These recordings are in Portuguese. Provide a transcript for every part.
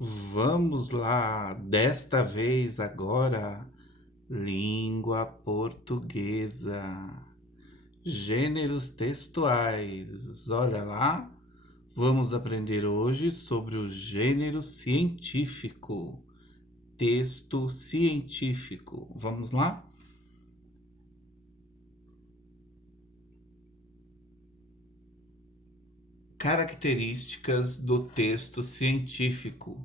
Vamos lá, desta vez agora, língua portuguesa, gêneros textuais. Olha lá, vamos aprender hoje sobre o gênero científico, texto científico. Vamos lá? Características do texto científico.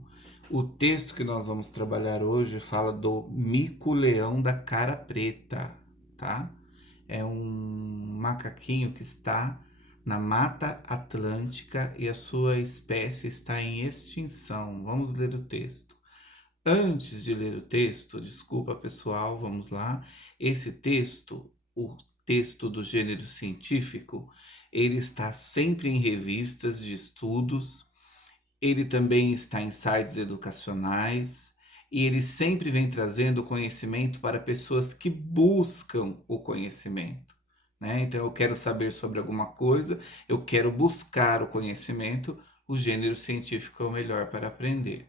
O texto que nós vamos trabalhar hoje fala do mico-leão da cara preta, tá? É um macaquinho que está na Mata Atlântica e a sua espécie está em extinção. Vamos ler o texto. Antes de ler o texto, desculpa pessoal, vamos lá. Esse texto, o texto do gênero científico, ele está sempre em revistas de estudos, ele também está em sites educacionais e ele sempre vem trazendo conhecimento para pessoas que buscam o conhecimento, né? Então eu quero saber sobre alguma coisa, eu quero buscar o conhecimento, o gênero científico é o melhor para aprender.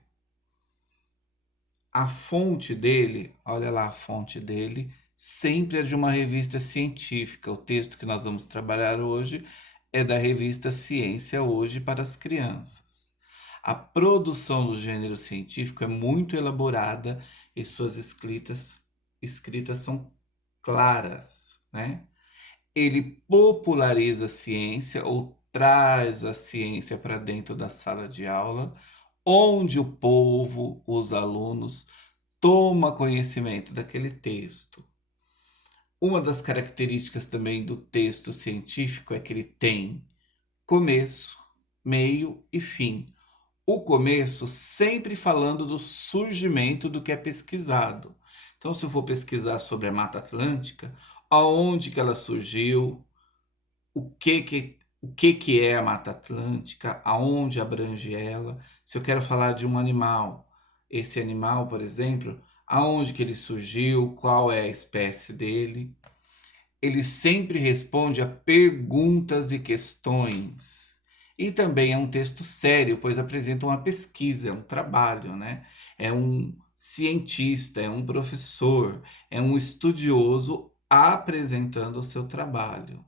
A fonte dele, olha lá a fonte dele, sempre é de uma revista científica. O texto que nós vamos trabalhar hoje é da revista Ciência Hoje para as Crianças. A produção do gênero científico é muito elaborada e suas escritas são claras, né? Ele populariza a ciência ou traz a ciência para dentro da sala de aula, onde o povo, os alunos, toma conhecimento daquele texto. Uma das características também do texto científico é que ele tem começo, meio e fim. O começo sempre falando do surgimento do que é pesquisado. Então, se eu for pesquisar sobre a Mata Atlântica, aonde que ela surgiu, o que é a Mata Atlântica, aonde abrange ela, se eu quero falar de um animal, esse animal, por exemplo, aonde que ele surgiu, qual é a espécie dele. Ele sempre responde a perguntas e questões. E também é um texto sério, pois apresenta uma pesquisa, é um trabalho, né? É um cientista, é um professor, é um estudioso apresentando o seu trabalho.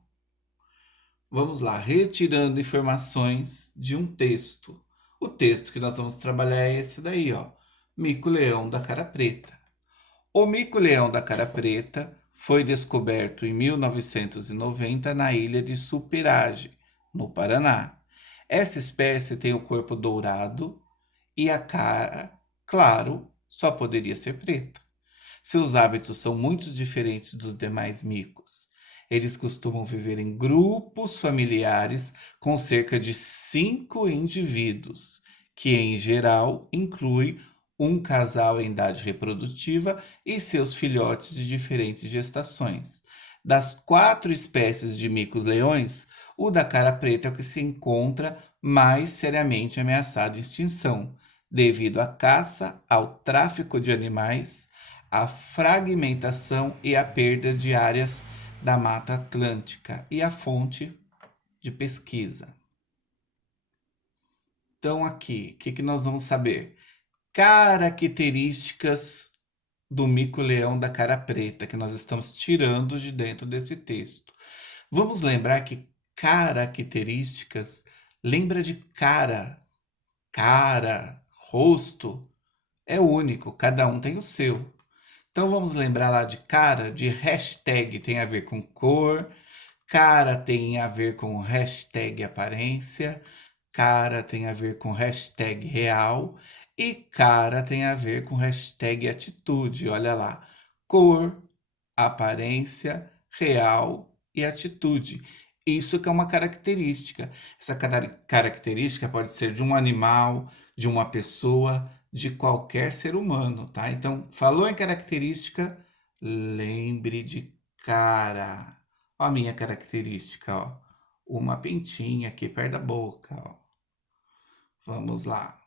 Vamos lá, retirando informações de um texto. O texto que nós vamos trabalhar é esse daí, ó. Mico-leão da cara preta. O mico-leão da cara preta foi descoberto em 1990 na ilha de Supirage, no Paraná. Essa espécie tem o corpo dourado e a cara, claro, só poderia ser preta. Seus hábitos são muito diferentes dos demais micos. Eles costumam viver em grupos familiares com cerca de 5 indivíduos, que em geral inclui um casal em idade reprodutiva e seus filhotes de diferentes gestações. Das 4 espécies de micos-leões, o da cara preta é o que se encontra mais seriamente ameaçado de extinção, devido à caça, ao tráfico de animais, à fragmentação e a perdas de áreas da Mata Atlântica e a fonte de pesquisa. Então, aqui, o que nós vamos saber? Características do mico-leão da cara preta, que nós estamos tirando de dentro desse texto. Vamos lembrar que características lembra de cara, rosto, é único, cada um tem o seu. Então vamos lembrar lá de cara, de hashtag tem a ver com cor, cara tem a ver com hashtag aparência, cara tem a ver com hashtag real e cara tem a ver com hashtag atitude. Olha lá, cor, aparência, real e atitude. Isso que é uma característica. Essa característica pode ser de um animal, de uma pessoa, de qualquer ser humano, tá? Então, falou em característica, lembre de cara. Ó a minha característica, ó. Uma pintinha aqui perto da boca, ó. Vamos lá.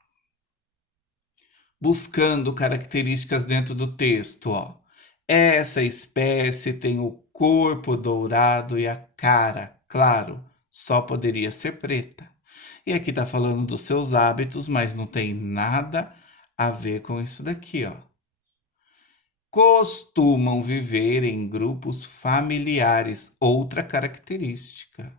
Buscando características dentro do texto, ó. Essa espécie tem o corpo dourado e a cara, claro, só poderia ser preta. E aqui está falando dos seus hábitos, mas não tem nada a ver com isso daqui, ó. Costumam viver em grupos familiares, outra característica.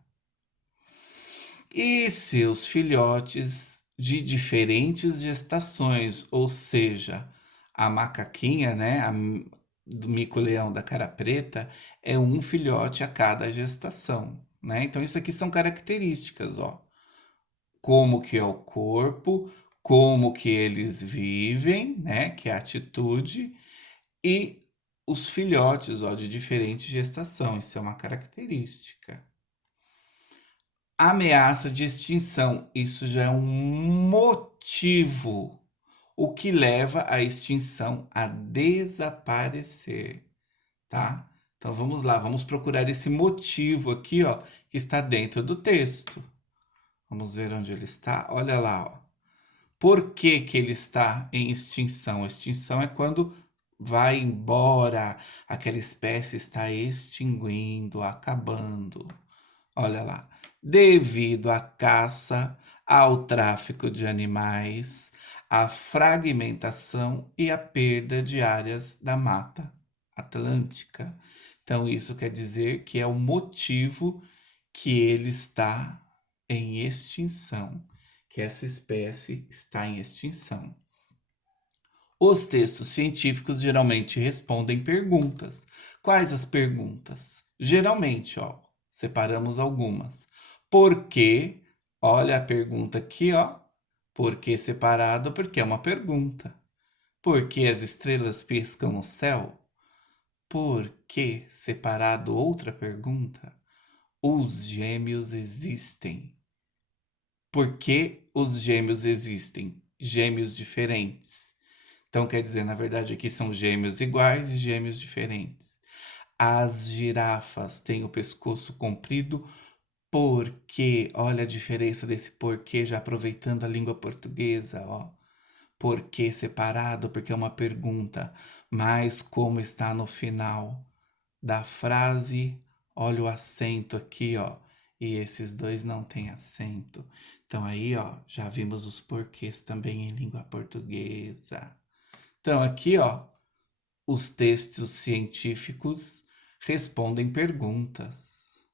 E seus filhotes de diferentes gestações, ou seja, a macaquinha, né, do mico-leão da cara preta, é um filhote a cada gestação, né? Então isso aqui são características, ó. Como que é o corpo, como que eles vivem, né, que é a atitude, e os filhotes, ó, de diferente gestação, isso é uma característica. Ameaça de extinção, isso já é um motivo, o que leva à extinção a desaparecer, tá? Então vamos lá, vamos procurar esse motivo aqui, ó, que está dentro do texto. Vamos ver onde ele está. Olha lá, ó. Por que que ele está em extinção? Extinção é quando vai embora, aquela espécie está extinguindo, acabando. Olha lá. Devido à caça, ao tráfico de animais, à fragmentação e à perda de áreas da Mata Atlântica. Então, isso quer dizer que é o motivo que ele está em extinção, que essa espécie está em extinção. Os textos científicos geralmente respondem perguntas. Quais as perguntas? Geralmente, ó, separamos algumas. Por quê? Olha a pergunta aqui, ó. Por que separado? Porque é uma pergunta. Por que as estrelas piscam no céu? Por que separado? Outra pergunta. Os gêmeos existem. Por que os gêmeos existem? Gêmeos diferentes. Então, quer dizer, na verdade, aqui são gêmeos iguais e gêmeos diferentes. As girafas têm o pescoço comprido porque, olha a diferença desse porquê, já aproveitando a língua portuguesa, ó. Porquê separado, porque é uma pergunta, mas como está no final da frase, olha o acento aqui, ó. E esses dois não têm acento. Então aí, ó, já vimos os porquês também em língua portuguesa. Então aqui, ó, os textos científicos respondem perguntas.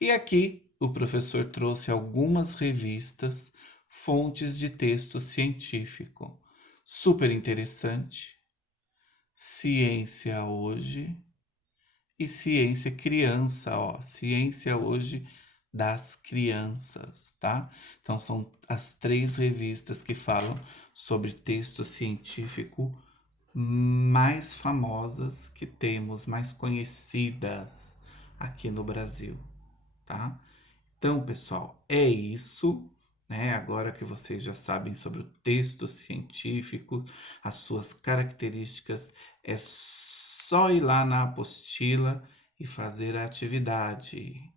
E aqui o professor trouxe algumas revistas, fontes de texto científico. Super interessante. Ciência Hoje e Ciência Criança, ó. Ciência Hoje das crianças, tá? Então são as 3 revistas que falam sobre texto científico mais famosas que temos, mais conhecidas aqui no Brasil, tá? Então, pessoal, é isso, né? Agora que vocês já sabem sobre o texto científico, as suas características, é só ir lá na apostila e fazer a atividade.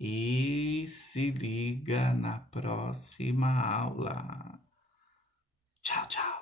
E se liga na próxima aula. Tchau, tchau.